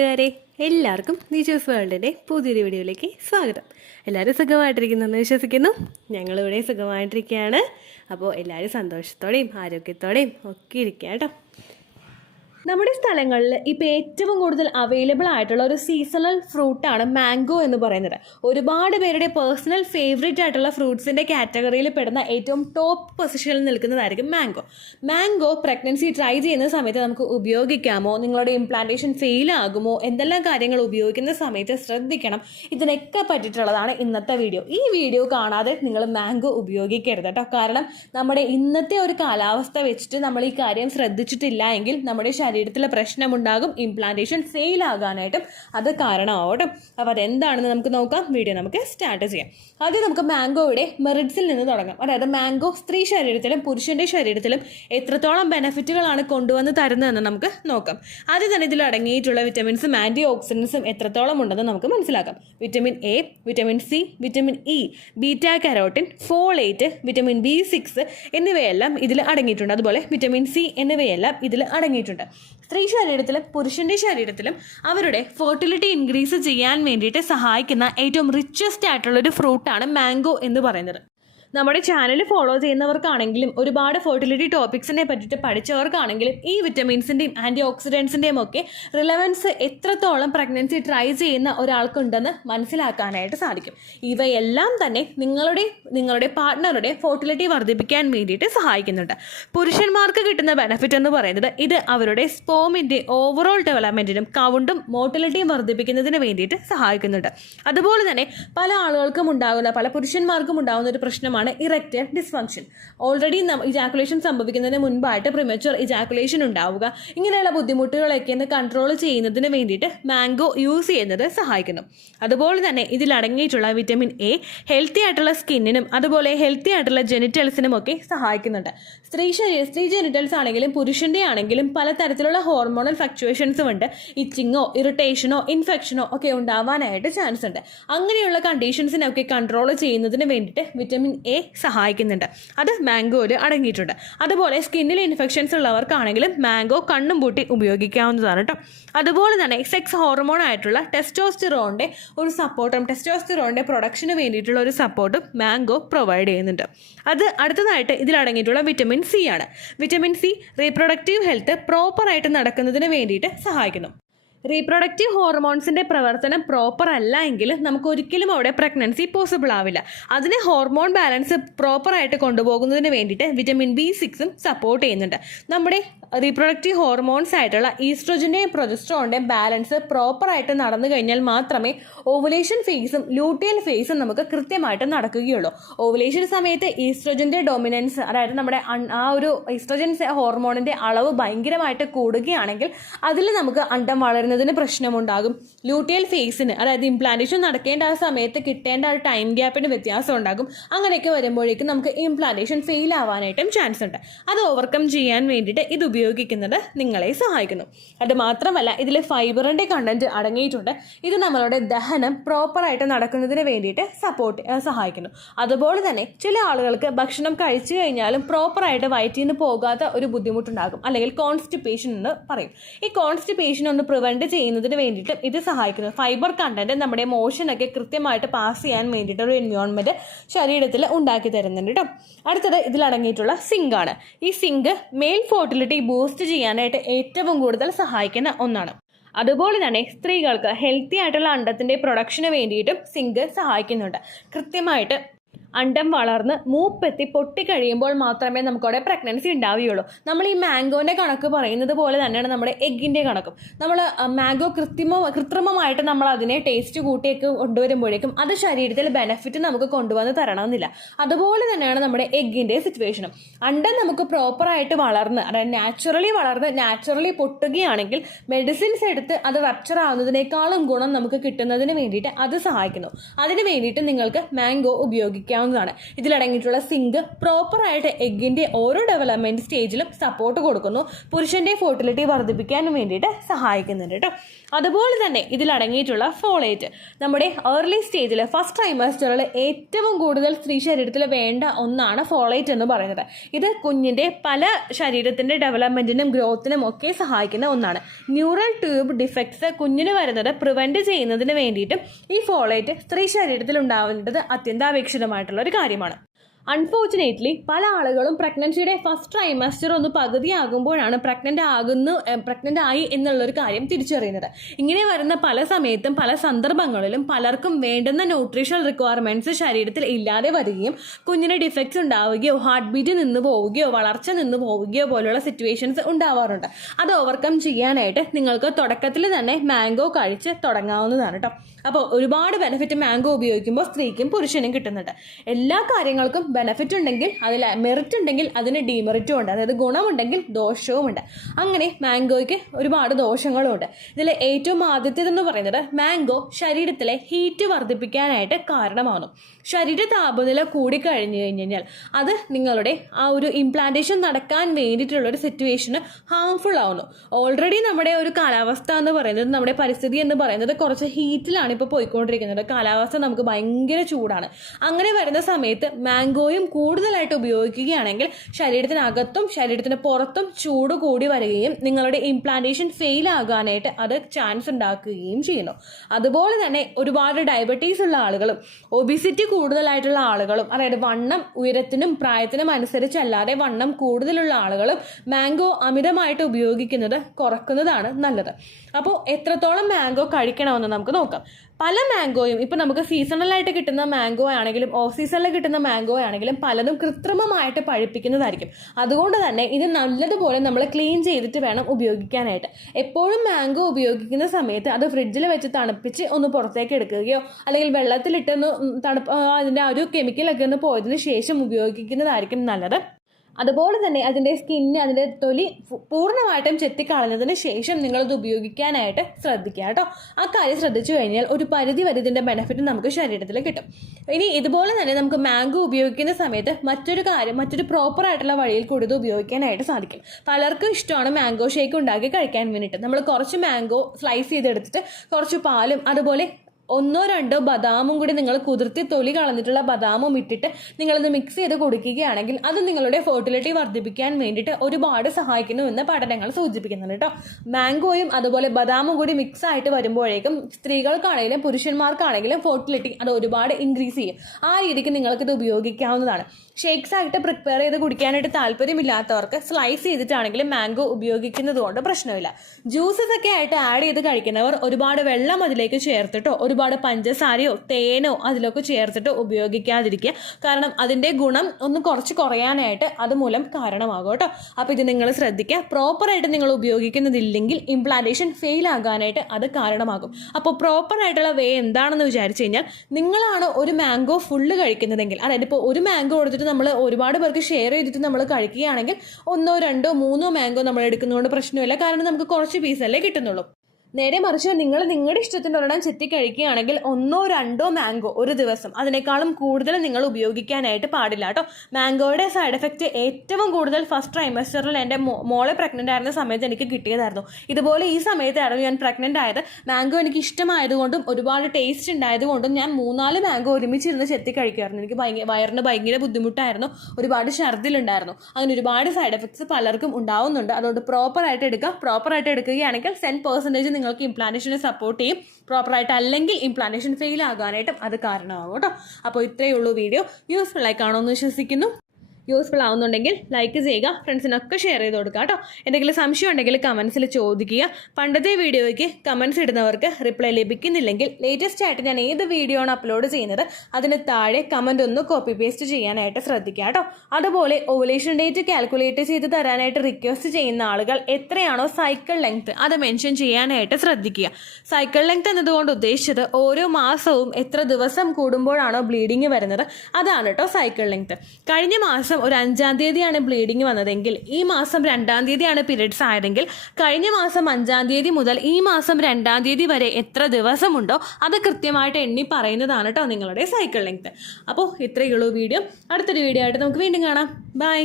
കൂട്ടുകാരെ, എല്ലാവർക്കും നിജോസ് വേൾഡിൻ്റെ പുതിയൊരു വീഡിയോയിലേക്ക് സ്വാഗതം. എല്ലാവരും സുഖമായിട്ടിരിക്കുന്നെന്ന് വിശ്വസിക്കുന്നു. ഞങ്ങളിവിടെ സുഖമായിട്ടിരിക്കുകയാണ്. അപ്പോൾ എല്ലാവരും സന്തോഷത്തോടെയും ആരോഗ്യത്തോടെയും ഒക്കെ ഇരിക്കുക കേട്ടോ. നമ്മുടെ സ്ഥലങ്ങളിൽ ഇപ്പോൾ ഏറ്റവും കൂടുതൽ അവൈലബിൾ ആയിട്ടുള്ള ഒരു സീസണൽ ഫ്രൂട്ടാണ് മാംഗോ എന്ന് പറയുന്നത്. ഒരുപാട് പേരുടെ പേഴ്സണൽ ഫേവറേറ്റ് ആയിട്ടുള്ള ഫ്രൂട്ട്സിൻ്റെ കാറ്റഗറിയിൽ പെടുന്ന ഏറ്റവും ടോപ്പ് പൊസിഷനിൽ നിൽക്കുന്നതായിരിക്കും മാംഗോ പ്രഗ്നൻസി ട്രൈ ചെയ്യുന്ന സമയത്ത് നമുക്ക് ഉപയോഗിക്കാമോ, നിങ്ങളുടെ ഇംപ്ലാന്റേഷൻ ഫെയിൽ ആകുമോ, എന്തെല്ലാം കാര്യങ്ങൾ ഉപയോഗിക്കുന്ന സമയത്ത് ശ്രദ്ധിക്കണം, ഇതിനൊക്കെ പറ്റിയിട്ടുള്ളതാണ് ഇന്നത്തെ വീഡിയോ. ഈ വീഡിയോ കാണാതെ നിങ്ങൾ മാംഗോ ഉപയോഗിക്കരുത് കേട്ടോ. കാരണം നമ്മുടെ ഇന്നത്തെ ഒരു കാലാവസ്ഥ വെച്ചിട്ട് നമ്മൾ ഈ കാര്യം ശ്രദ്ധിച്ചിട്ടില്ല എങ്കിൽ നമ്മുടെ ശരീരത്തിൽ പ്രശ്നമുണ്ടാകും, ഇംപ്ലാന്റേഷൻ ഫെയിൽ ആകാനായിട്ടും അത് കാരണമാവട്ടെ. അപ്പോൾ അതെന്താണെന്ന് നമുക്ക് നോക്കാം. വീഡിയോ നമുക്ക് സ്റ്റാർട്ട് ചെയ്യാം. ആദ്യം നമുക്ക് മാംഗോയുടെ മെറിറ്റ്സിൽ നിന്ന് തുടങ്ങാം. അതായത് മാംഗോ സ്ത്രീ ശരീരത്തിലും പുരുഷന്റെ ശരീരത്തിലും എത്രത്തോളം ബെനിഫിറ്റുകളാണ് കൊണ്ടുവന്ന് തരുന്നതെന്ന് നമുക്ക് നോക്കാം. ആദ്യം തന്നെ ഇതിൽ അടങ്ങിയിട്ടുള്ള വിറ്റമിൻസും ആന്റി ഓക്സിഡൻസും എത്രത്തോളം ഉണ്ടെന്ന് നമുക്ക് മനസ്സിലാക്കാം. Vitamin A, vitamin C, vitamin E, beta carotene, folate, vitamin B6 എന്നിവയെല്ലാം ഇതിൽ അടങ്ങിയിട്ടുണ്ട്. അതുപോലെ വിറ്റമിൻ സി എന്നിവയെല്ലാം ഇതിൽ അടങ്ങിയിട്ടുണ്ട്. സ്ത്രീ ശരീരത്തിലും പുരുഷന്റെ ശരീരത്തിലും അവരുടെ ഫെർട്ടിലിറ്റി ഇൻക്രീസ് ചെയ്യാൻ വേണ്ടിയിട്ട് സഹായിക്കുന്ന ഏറ്റവും റിച്ചസ്റ്റ് ആയിട്ടുള്ള ഒരു ഫ്രൂട്ടാണ് മാംഗോ എന്ന് പറയുന്നത്. നമ്മുടെ ചാനൽ ഫോളോ ചെയ്യുന്നവർക്കാണെങ്കിലും ഒരുപാട് ഫെർട്ടിലിറ്റി ടോപ്പിക്സിനെ പറ്റിയിട്ട് പഠിച്ചവർക്കാണെങ്കിലും ഈ വിറ്റമിൻസിൻ്റെയും ആൻറ്റി ഓക്സിഡൻസിൻ്റെയും ഒക്കെ റിലവൻസ് എത്രത്തോളം പ്രഗ്നൻസി ട്രൈ ചെയ്യുന്ന ഒരാൾക്കുണ്ടെന്ന് മനസ്സിലാക്കാനായിട്ട് സാധിക്കും. ഇവയെല്ലാം തന്നെ നിങ്ങളുടെ പാർട്ട്ണറുടെ ഫെർട്ടിലിറ്റി വർദ്ധിപ്പിക്കാൻ വേണ്ടിയിട്ട് സഹായിക്കുന്നുണ്ട്. പുരുഷന്മാർക്ക് കിട്ടുന്ന ബെനിഫിറ്റ് എന്ന് പറയുന്നത് ഇത് അവരുടെ സ്പോമിൻ്റെ ഓവറോൾ ഡെവലപ്മെൻറ്റിനും കൗണ്ടും മോട്ടിലിറ്റിയും വർദ്ധിപ്പിക്കുന്നതിന് വേണ്ടിയിട്ട് സഹായിക്കുന്നുണ്ട്. അതുപോലെ തന്നെ പല പുരുഷന്മാർക്കും ഉണ്ടാകുന്ന ഒരു പ്രശ്നമാണ് ഇറക്റ്റൈൽ ഡിസ്ഫങ്ഷൻ. ഓൾറെഡി ഇജാക്കുലേഷൻ സംഭവിക്കുന്നതിന് മുൻപായിട്ട് പ്രിമച്വർ ഇജാക്കുലേഷൻ ഉണ്ടാവുക, ഇങ്ങനെയുള്ള ബുദ്ധിമുട്ടുകളൊക്കെ ഒന്ന് കൺട്രോൾ ചെയ്യുന്നതിന് വേണ്ടിയിട്ട് മാംഗോ യൂസ് ചെയ്യുന്നത് സഹായിക്കുന്നു. അതുപോലെ തന്നെ ഇതിൽ അടങ്ങിയിട്ടുള്ള വിറ്റമിൻ എ ഹെൽത്തി ആയിട്ടുള്ള സ്കിന്നിനും അതുപോലെ ഹെൽത്തി ആയിട്ടുള്ള ജെനിറ്റൽസിനും ഒക്കെ സഹായിക്കുന്നുണ്ട്. സ്ത്രീ ജെനിറ്റൽസ് ആണെങ്കിലും പുരുഷന്റെ ആണെങ്കിലും പലതരത്തിലുള്ള ഹോർമോണൽ ഫ്ലക്ച്വേഷൻസും ഉണ്ട്. ഇച്ചിങ്ങോ ഇറിറ്റേഷനോ ഇൻഫെക്ഷനോ ഒക്കെ ഉണ്ടാവാനായിട്ട് ചാൻസ് ഉണ്ട്. അങ്ങനെയുള്ള കണ്ടീഷൻസിനൊക്കെ കൺട്രോൾ ചെയ്യുന്നതിന് വേണ്ടിയിട്ട് വിറ്റമിൻ എ സഹായിക്കുന്നുണ്ട്. അത് മാംഗോയിൽ അടങ്ങിയിട്ടുണ്ട്. അതുപോലെ സ്കിന്നിൽ ഇൻഫെക്ഷൻസ് ഉള്ളവർക്കാണെങ്കിലും മാംഗോ കണ്ണും പൂട്ടി ഉപയോഗിക്കാവുന്നതാണ് കേട്ടോ. അതുപോലെ തന്നെ സെക്സ് ഹോർമോൺ ആയിട്ടുള്ള ടെസ്റ്റോസ്റ്റിറോണിൻ്റെ ഒരു സപ്പോർട്ടും ടെസ്റ്റോസ്റ്റിറോണിൻ്റെ പ്രൊഡക്ഷന് വേണ്ടിയിട്ടുള്ള ഒരു സപ്പോർട്ടും മാംഗോ പ്രൊവൈഡ് ചെയ്യുന്നുണ്ട്. അത് അടുത്തതായിട്ട് ഇതിലടങ്ങിയിട്ടുള്ള വിറ്റമിൻ സി ആണ്. വിറ്റമിൻ സി റീപ്രൊഡക്റ്റീവ് ഹെൽത്ത് പ്രോപ്പറായിട്ട് നടക്കുന്നതിന് വേണ്ടിയിട്ട് സഹായിക്കുന്നു. റീപ്രൊഡക്റ്റീവ് ഹോർമോൺസിൻ്റെ പ്രവർത്തനം പ്രോപ്പർ അല്ല എങ്കിൽ നമുക്ക് ഒരിക്കലും അവിടെ പ്രഗ്നൻസി പോസിബിൾ ആവില്ല. അതിന് ഹോർമോൺ ബാലൻസ് പ്രോപ്പറായിട്ട് കൊണ്ടുപോകുന്നതിന് വേണ്ടിയിട്ട് വിറ്റമിൻ B6 സപ്പോർട്ട് ചെയ്യുന്നുണ്ട്. നമ്മുടെ റീപ്രൊഡക്റ്റീവ് ഹോർമോൺസ് ആയിട്ടുള്ള ഈസ്ട്രോജൻ്റെയും പ്രൊജസ്ട്രോണിൻ്റെയും ബാലൻസ് പ്രോപ്പറായിട്ട് നടന്നു കഴിഞ്ഞാൽ മാത്രമേ ഓവുലേഷൻ ഫേസും ലൂട്ടിയൽ ഫേസും നമുക്ക് കൃത്യമായിട്ട് നടക്കുകയുള്ളൂ. ഓവുലേഷൻ സമയത്ത് ഈസ്ട്രോജൻ്റെ ഡൊമിനൻസ്, അതായത് നമ്മുടെ ആ ഒരു ഈസ്ട്രോജൻ ഹോർമോണിൻ്റെ അളവ് ഭയങ്കരമായിട്ട് കൂടുകയാണെങ്കിൽ അതിൽ നമുക്ക് അണ്ടം വളരുന്നതിന് പ്രശ്നമുണ്ടാകും. ലൂട്ടിയൽ ഫേസിന്, അതായത് ഇംപ്ലാന്റേഷൻ നടക്കേണ്ട ആ സമയത്ത് കിട്ടേണ്ട ആ ഒരു ടൈം ഗ്യാപ്പിന് വ്യത്യാസം ഉണ്ടാകും. അങ്ങനെയൊക്കെ വരുമ്പോഴേക്കും നമുക്ക് ഇംപ്ലാന്റേഷൻ ഫെയിൽ ആവാനായിട്ടും ചാൻസ് ഉണ്ട്. അത് ഓവർകം ചെയ്യാൻ വേണ്ടിയിട്ട് ഇത് ഉപയോഗിക്കുന്നത് നിങ്ങളെ സഹായിക്കുന്നു. അത് മാത്രമല്ല ഇതിൽ ഫൈബറിൻ്റെ കണ്ടന്റ് അടങ്ങിയിട്ടുണ്ട്. ഇത് നമ്മളുടെ ദഹനം പ്രോപ്പറായിട്ട് നടക്കുന്നതിന് വേണ്ടിയിട്ട് സഹായിക്കുന്നു. അതുപോലെ തന്നെ ചില ആളുകൾക്ക് ഭക്ഷണം കഴിച്ചു കഴിഞ്ഞാലും പ്രോപ്പറായിട്ട് വയറ്റിൽ നിന്ന് പോകാത്ത ഒരു ബുദ്ധിമുട്ടുണ്ടാകും, അല്ലെങ്കിൽ കോൺസ്റ്റിപ്പേഷൻ എന്ന് പറയും. ഈ കോൺസ്റ്റിപ്പേഷൻ ഒന്ന് പ്രിവെന്റ് ചെയ്യുന്നതിന് വേണ്ടിയിട്ട് ഇത് സഹായിക്കുന്നു. ഫൈബർ കണ്ടന്റ് നമ്മുടെ മോഷനൊക്കെ കൃത്യമായിട്ട് പാസ് ചെയ്യാൻ വേണ്ടിയിട്ട് ഒരു എൻവയോൺമെന്റ് ശരീരത്തിൽ ഉണ്ടാക്കി തരുന്നുണ്ട് കേട്ടോ. അടുത്തത് ഇതിലടങ്ങിയിട്ടുള്ള സിങ്ക് ആണ്. ഈ സിങ്ക് മെയിൽ ഫെർട്ടിലിറ്റി ബൂസ്റ്റ് ചെയ്യാനായിട്ട് ഏറ്റവും കൂടുതൽ സഹായിക്കുന്ന ഒന്നാണ്. അതുപോലെ തന്നെ സ്ത്രീകൾക്ക് ഹെൽത്തി ആയിട്ടുള്ള അണ്ടത്തിൻ്റെ പ്രൊഡക്ഷന് വേണ്ടിയിട്ടും സിങ്ക് സഹായിക്കുന്നുണ്ട്. കൃത്യമായിട്ട് അണ്ടം വളർന്ന് മൂപ്പെത്തി പൊട്ടിക്കഴിയുമ്പോൾ മാത്രമേ നമുക്കവിടെ പ്രഗ്നൻസി ഉണ്ടാവുകയുള്ളൂ. നമ്മൾ ഈ മാംഗോൻ്റെ കണക്ക് പറയുന്നത് പോലെ തന്നെയാണ് നമ്മുടെ എഗ്ഗിൻ്റെ കണക്കും. നമ്മൾ മാംഗോ കൃത്രിമമായിട്ട് നമ്മൾ അതിനെ ടേസ്റ്റ് കൂട്ടിയൊക്കെ കൊണ്ടുവരുമ്പോഴേക്കും അത് ശരീരത്തിൽ ബെനിഫിറ്റ് നമുക്ക് കൊണ്ടുവന്ന് തരണമെന്നില്ല. അതുപോലെ തന്നെയാണ് നമ്മുടെ എഗ്ഗിൻ്റെ സിറ്റുവേഷനും. അണ്ടം നമുക്ക് പ്രോപ്പറായിട്ട് വളർന്ന്, അതായത് നാച്ചുറലി പൊട്ടുകയാണെങ്കിൽ മെഡിസിൻസ് എടുത്ത് അത് റപ്ചർ ആവുന്നതിനേക്കാളും ഗുണം നമുക്ക് കിട്ടുന്നതിന് വേണ്ടിയിട്ട് അത് സഹായിക്കുന്നു. അതിന് വേണ്ടിയിട്ട് നിങ്ങൾക്ക് മാംഗോ ഉപയോഗിക്കാം. ഉപയോഗിക്കാവുന്നതാണ്. ഇതിലടങ്ങിയിട്ടുള്ള സിങ്ക് പ്രോപ്പറായിട്ട് എഗ്ഗിൻ്റെ ഓരോ ഡെവലപ്മെൻറ്റ് സ്റ്റേജിലും സപ്പോർട്ട് കൊടുക്കുന്നു. പുരുഷൻ്റെ ഫെർട്ടിലിറ്റി വർദ്ധിപ്പിക്കാനും വേണ്ടിയിട്ട് സഹായിക്കുന്നുണ്ട് കേട്ടോ. അതുപോലെ തന്നെ ഇതിലടങ്ങിയിട്ടുള്ള ഫോളേറ്റ് നമ്മുടെ ഏർലി സ്റ്റേജിൽ ഫസ്റ്റ് ട്രൈമസ്റ്ററിൽ ഏറ്റവും കൂടുതൽ സ്ത്രീ ശരീരത്തിൽ വേണ്ട ഒന്നാണ് ഫോളേറ്റ് എന്ന് പറയുന്നത്. ഇത് കുഞ്ഞിൻ്റെ പല ശരീരത്തിൻ്റെ ഡെവലപ്മെൻറ്റിനും ഗ്രോത്തിനും ഒക്കെ സഹായിക്കുന്ന ഒന്നാണ്. ന്യൂറൽ ട്യൂബ് ഡിഫക്ട്സ് കുഞ്ഞിന് വരുന്നത് പ്രിവെൻറ്റ് ചെയ്യുന്നതിന് വേണ്ടിയിട്ടും ഈ ഫോളേറ്റ് സ്ത്രീ ശരീരത്തിൽ ഉണ്ടാവേണ്ടത് അത്യന്താപേക്ഷിതമായിട്ടുള്ള ഒരു കാര്യമാണ്. അൺഫോർച്ചുനേറ്റ്ലി പല ആളുകളും പ്രഗ്നൻസിയുടെ ഫസ്റ്റ് ട്രൈമസ്റ്റർ ഒന്ന് പകുതിയാകുമ്പോഴാണ് പ്രഗ്നൻ്റ് ആയി എന്നുള്ളൊരു കാര്യം തിരിച്ചറിയുന്നത്. ഇങ്ങനെ വരുന്ന പല സമയത്തും പല സന്ദർഭങ്ങളിലും പലർക്കും വേണ്ടുന്ന ന്യൂട്രീഷണൽ റിക്വയർമെൻറ്റ്സ് ശരീരത്തിൽ ഇല്ലാതെ വരികയും കുഞ്ഞിന് ഡിഫക്ട്സ് ഉണ്ടാവുകയോ ഹാർട്ട് ബീറ്റ് നിന്ന് പോവുകയോ വളർച്ച നിന്ന് പോവുകയോ പോലുള്ള സിറ്റുവേഷൻസ് ഉണ്ടാവാറുണ്ട്. അത് ഓവർകം ചെയ്യാനായിട്ട് നിങ്ങൾക്ക് തുടക്കത്തിൽ തന്നെ മാംഗോ കഴിച്ച് തുടങ്ങാവുന്നതാണ് കേട്ടോ. അപ്പോൾ ഒരുപാട് ബെനിഫിറ്റ് മാംഗോ ഉപയോഗിക്കുമ്പോൾ സ്ത്രീക്കും പുരുഷനും കിട്ടുന്നുണ്ട്. എല്ലാ കാര്യങ്ങൾക്കും ബെനിഫിറ്റ് ഉണ്ടെങ്കിൽ അതിൽ മെറിറ്റ് ഉണ്ടെങ്കിൽ അതിന് ഡീമെറിറ്റും ഉണ്ട്. അതായത് ഗുണമുണ്ടെങ്കിൽ ദോഷവുമുണ്ട്. അങ്ങനെ മാംഗോയ്ക്ക് ഒരുപാട് ദോഷങ്ങളും ഉണ്ട്. ഇതിൽ ഏറ്റവും ആദ്യത്തേതെന്ന് പറയുന്നത് മാംഗോ ശരീരത്തിലെ ഹീറ്റ് വർദ്ധിപ്പിക്കാനായിട്ട് കാരണമാകുന്നു. ശരീര താപനില കൂടിക്കഴിഞ്ഞു കഴിഞ്ഞാൽ അത് നിങ്ങളുടെ ആ ഒരു ഇംപ്ലാന്റേഷൻ നടക്കാൻ വേണ്ടിയിട്ടുള്ളൊരു സിറ്റുവേഷന് ഹാംഫുൾ ആവുന്നു. ഓൾറെഡി നമ്മുടെ ഒരു കാലാവസ്ഥ എന്ന് പറയുന്നത്, നമ്മുടെ പരിസ്ഥിതി എന്ന് പറയുന്നത് കുറച്ച് ഹീറ്റിലാണ് ഇപ്പോൾ പോയിക്കൊണ്ടിരിക്കുന്നത്. കാലാവസ്ഥ നമുക്ക് ഭയങ്കര ചൂടാണ്. അങ്ങനെ വരുന്ന സമയത്ത് മാംഗോയും കൂടുതലായിട്ട് ഉപയോഗിക്കുകയാണെങ്കിൽ ശരീരത്തിനകത്തും ശരീരത്തിന് പുറത്തും ചൂട് കൂടി വരികയും നിങ്ങളുടെ ഇംപ്ലാന്റേഷൻ ഫെയിൽ ആകാനായിട്ട് അത് ചാൻസ് ഉണ്ടാക്കുകയും ചെയ്യുന്നു. അതുപോലെ തന്നെ ഒരുപാട് ഡയബറ്റീസ് ഉള്ള ആളുകളും ഒബിസിറ്റി കൂടുതലായിട്ടുള്ള ആളുകളും, അതായത് വണ്ണം ഉയരത്തിനും പ്രായത്തിനും അനുസരിച്ചല്ലാതെ വണ്ണം കൂടുതലുള്ള ആളുകളും മാംഗോ അമിതമായിട്ട് ഉപയോഗിക്കുന്നത് കുറക്കുന്നതാണ് നല്ലത്. അപ്പോൾ എത്രത്തോളം മാംഗോ കഴിക്കണമെന്ന് നമുക്ക് നോക്കാം. പല മാംഗോയും ഇപ്പം നമുക്ക് സീസണലായിട്ട് കിട്ടുന്ന മാംഗോ ആണെങ്കിലും ഓഫ് സീസണിൽ കിട്ടുന്ന മാംഗോ ആണെങ്കിലും പലതും കൃത്രിമമായിട്ട് പഴുപ്പിക്കുന്നതായിരിക്കും. അതുകൊണ്ട് തന്നെ ഇത് നല്ലതുപോലെ നമ്മൾ ക്ലീൻ ചെയ്തിട്ട് വേണം ഉപയോഗിക്കാനായിട്ട്. എപ്പോഴും മാംഗോ ഉപയോഗിക്കുന്ന സമയത്ത് അത് ഫ്രിഡ്ജിൽ വെച്ച് തണുപ്പിച്ച് ഒന്ന് പുറത്തേക്ക് എടുക്കുകയോ അല്ലെങ്കിൽ വെള്ളത്തിലിട്ടൊന്ന് അതിൻ്റെ ആ ഒരു കെമിക്കലൊക്കെ ഒന്ന് പോയതിന് ശേഷം ഉപയോഗിക്കുന്നതായിരിക്കും നല്ലത്. അതുപോലെ തന്നെ അതിൻ്റെ സ്കിന്ന്, അതിൻ്റെ തൊലി പൂർണ്ണമായിട്ടും ചെത്തിക്കളഞ്ഞതിന് ശേഷം നിങ്ങളത് ഉപയോഗിക്കാനായിട്ട് ശ്രദ്ധിക്കുക കേട്ടോ. ആ കാര്യം ശ്രദ്ധിച്ചു കഴിഞ്ഞാൽ ഒരു പരിധി വരെ ഇതിൻ്റെ ബെനിഫിറ്റ് നമുക്ക് ശരീരത്തിൽ കിട്ടും. ഇനി ഇതുപോലെ തന്നെ നമുക്ക് മാംഗോ ഉപയോഗിക്കുന്ന സമയത്ത് മറ്റൊരു പ്രോപ്പറായിട്ടുള്ള വഴിയിൽ കൂടി ഇത് ഉപയോഗിക്കാനായിട്ട് സാധിക്കും. പലർക്കും ഇഷ്ടമാണ് മാംഗോ ഷേക്ക് ഉണ്ടാക്കി കഴിക്കാൻ വേണ്ടിയിട്ട്. നമ്മൾ കുറച്ച് മാംഗോ സ്ലൈസ് ചെയ്തെടുത്തിട്ട് കുറച്ച് പാലും അതുപോലെ 1-2 ബദാമും കൂടി നിങ്ങൾ കുതിർത്തി തൊലി കളഞ്ഞിട്ടുള്ള ബദാമും ഇട്ടിട്ട് നിങ്ങളത് മിക്സ് ചെയ്ത് കുടിക്കുകയാണെങ്കിൽ അത് നിങ്ങളുടെ ഫെർട്ടിലിറ്റി വർദ്ധിപ്പിക്കാൻ വേണ്ടിയിട്ട് ഒരുപാട് സഹായിക്കുന്നു എന്ന് പഠനങ്ങൾ സൂചിപ്പിക്കുന്നുണ്ട് കേട്ടോ. മാംഗോയും അതുപോലെ ബദാമും കൂടി മിക്സ് ആയിട്ട് വരുമ്പോഴേക്കും സ്ത്രീകൾക്കാണെങ്കിലും പുരുഷന്മാർക്കാണെങ്കിലും ഫെർട്ടിലിറ്റി അത് ഒരുപാട് ഇൻക്രീസ് ചെയ്യും. ആ രീതിക്ക് നിങ്ങൾക്കിത് ഉപയോഗിക്കാവുന്നതാണ്. ഷേക്സ് ആയിട്ട് പ്രിപ്പയർ ചെയ്ത് കുടിക്കാനായിട്ട് താല്പര്യമില്ലാത്തവർക്ക് സ്ലൈസ് ചെയ്തിട്ടാണെങ്കിലും മാംഗോ ഉപയോഗിക്കുന്നത് കൊണ്ട് പ്രശ്നമില്ല. ജ്യൂസസ് ഒക്കെ ആയിട്ട് ആഡ് ചെയ്ത് കഴിക്കുന്നവർ ഒരുപാട് വെള്ളം അതിലേക്ക് ചേർത്തിട്ടോ ഒരുപാട് പഞ്ചസാരയോ തേനോ അതിലൊക്കെ ചേർത്തിട്ട് ഉപയോഗിക്കാതിരിക്കുക. കാരണം അതിൻ്റെ ഗുണം ഒന്ന് കുറച്ച് കുറയാനായിട്ട് അതുമൂലം കാരണമാകും കേട്ടോ. അപ്പോൾ ഇത് നിങ്ങൾ ശ്രദ്ധിക്കുക. പ്രോപ്പറായിട്ട് നിങ്ങൾ ഉപയോഗിക്കുന്നതില്ലെങ്കിൽ ഇംപ്ലാന്റേഷൻ ഫെയിൽ ആകാനായിട്ട് അത് കാരണമാകും. അപ്പോൾ പ്രോപ്പറായിട്ടുള്ള വേ എന്താണെന്ന് വിചാരിച്ചു കഴിഞ്ഞാൽ, നിങ്ങളാണ് ഒരു മാംഗോ ഫുള്ള് കഴിക്കുന്നതെങ്കിൽ, അതായത് ഇപ്പോൾ ഒരു മാംഗോ എടുത്തിട്ട് നമ്മൾ ഒരുപാട് പേർക്ക് ഷെയർ ചെയ്തിട്ട് നമ്മൾ കഴിക്കുകയാണെങ്കിൽ 1, 2, 3 മാംഗോ നമ്മൾ എടുക്കുന്നതുകൊണ്ട് പ്രശ്നമില്ല. കാരണം നമുക്ക് കുറച്ച് പീസല്ലേ കിട്ടുന്നുള്ളൂ. നേരെ മറിച്ച് നിങ്ങൾ നിങ്ങളുടെ ഇഷ്ടത്തിന് ഒരെണ്ണം ചെത്തി കഴിക്കുകയാണെങ്കിൽ 1-2 മാംഗോ ഒരു ദിവസം, അതിനേക്കാളും കൂടുതൽ നിങ്ങൾ ഉപയോഗിക്കാനായിട്ട് പാടില്ല കേട്ടോ. മാംഗോയുടെ സൈഡ് എഫക്റ്റ് ഏറ്റവും കൂടുതൽ ഫസ്റ്റ് ട്രൈമസ്റ്ററിൽ എൻ്റെ മോളെ പ്രഗ്നൻ്റ് ആയിരുന്ന സമയത്ത് എനിക്ക് കിട്ടിയതായിരുന്നു. ഇതുപോലെ ഈ സമയത്തായിരുന്നു ഞാൻ പ്രഗ്നൻ്റ് ആയത്. മാംഗോ എനിക്ക് ഇഷ്ടമായതുകൊണ്ടും ഒരുപാട് ടേസ്റ്റ് ഉണ്ടായതുകൊണ്ടും ഞാൻ 3-4 മാംഗോ ഒരുമിച്ചിരുന്ന് ചെത്തി കഴിക്കുമായിരുന്നു. എനിക്ക് വയറിന് ഭയങ്കര ബുദ്ധിമുട്ടായിരുന്നു, ഒരുപാട് ഛർദിലുണ്ടായിരുന്നു. അങ്ങനെ ഒരുപാട് സൈഡ് എഫക്ട്സ് പലർക്കും ഉണ്ടാവുന്നുണ്ട്. അതുകൊണ്ട് പ്രോപ്പറായിട്ട് എടുക്കുകയാണെങ്കിൽ 10% നിങ്ങൾക്ക് ഇംപ്ലാന്റേഷനെ സപ്പോർട്ട് ചെയ്യും. പ്രോപ്പറായിട്ട് അല്ലെങ്കിൽ ഇംപ്ലാന്റേഷൻ ഫെയിൽ ആകാനായിട്ടും അത് കാരണമാകും കേട്ടോ. അപ്പോൾ ഇത്രയേ ഉള്ളൂ വീഡിയോ. യൂസ്ഫുൾ ആയി കാണുമെന്ന് വിശ്വസിക്കുന്നു. യൂസ്ഫുൾ ആവുന്നുണ്ടെങ്കിൽ ലൈക്ക് ചെയ്യുക, ഫ്രണ്ട്സിനൊക്കെ ഷെയർ ചെയ്ത് കൊടുക്കുക കേട്ടോ. എന്തെങ്കിലും സംശയം ഉണ്ടെങ്കിൽ കമൻസിൽ ചോദിക്കുക. പണ്ടത്തെ വീഡിയോയ്ക്ക് കമൻസ് ഇടുന്നവർക്ക് റിപ്ലൈ ലഭിക്കുന്നില്ലെങ്കിൽ ലേറ്റസ്റ്റ് ആയിട്ട് ഞാൻ ഏത് വീഡിയോ ആണ് അപ്ലോഡ് ചെയ്യുന്നത് അതിന് താഴെ കമൻറ്റ് ഒന്ന് കോപ്പി പേസ്റ്റ് ചെയ്യാനായിട്ട് ശ്രദ്ധിക്കുക കേട്ടോ. അതുപോലെ ഓവുലേഷൻ ഡേറ്റ് കാൽക്കുലേറ്റ് ചെയ്ത് തരാനായിട്ട് റിക്വസ്റ്റ് ചെയ്യുന്ന ആളുകൾ എത്രയാണോ സൈക്കിൾ ലെങ്ത് അത് മെൻഷൻ ചെയ്യാനായിട്ട് ശ്രദ്ധിക്കുക. സൈക്കിൾ ലെങ്ത് എന്നതുകൊണ്ട് ഉദ്ദേശിച്ചത് ഓരോ മാസവും എത്ര ദിവസം കൂടുമ്പോഴാണോ ബ്ലീഡിങ് വരുന്നത് അതാണ് കേട്ടോ സൈക്കിൾ ലെങ്ത്. കഴിഞ്ഞ മാസം ഒരു 5-ാം തീയതിയാണ് ബ്ലീഡിങ് വന്നതെങ്കിൽ ഈ മാസം 2-ാം തീയതിയാണ് പീരിയഡ്സ് ആയതെങ്കിൽ കഴിഞ്ഞ മാസം 5-ാം തീയതി മുതൽ ഈ മാസം 2-ാം തീയതി വരെ എത്ര ദിവസമുണ്ടോ അത് കൃത്യമായിട്ട് എണ്ണി പറയുന്നതാണ് കേട്ടോ നിങ്ങളുടെ സൈക്കിൾ ലെങ്ത്. അപ്പോൾ ഇത്രയേ ഉള്ളൂ വീഡിയോ. അടുത്തൊരു വീഡിയോ ആയിട്ട് നമുക്ക് വീണ്ടും കാണാം. ബൈ.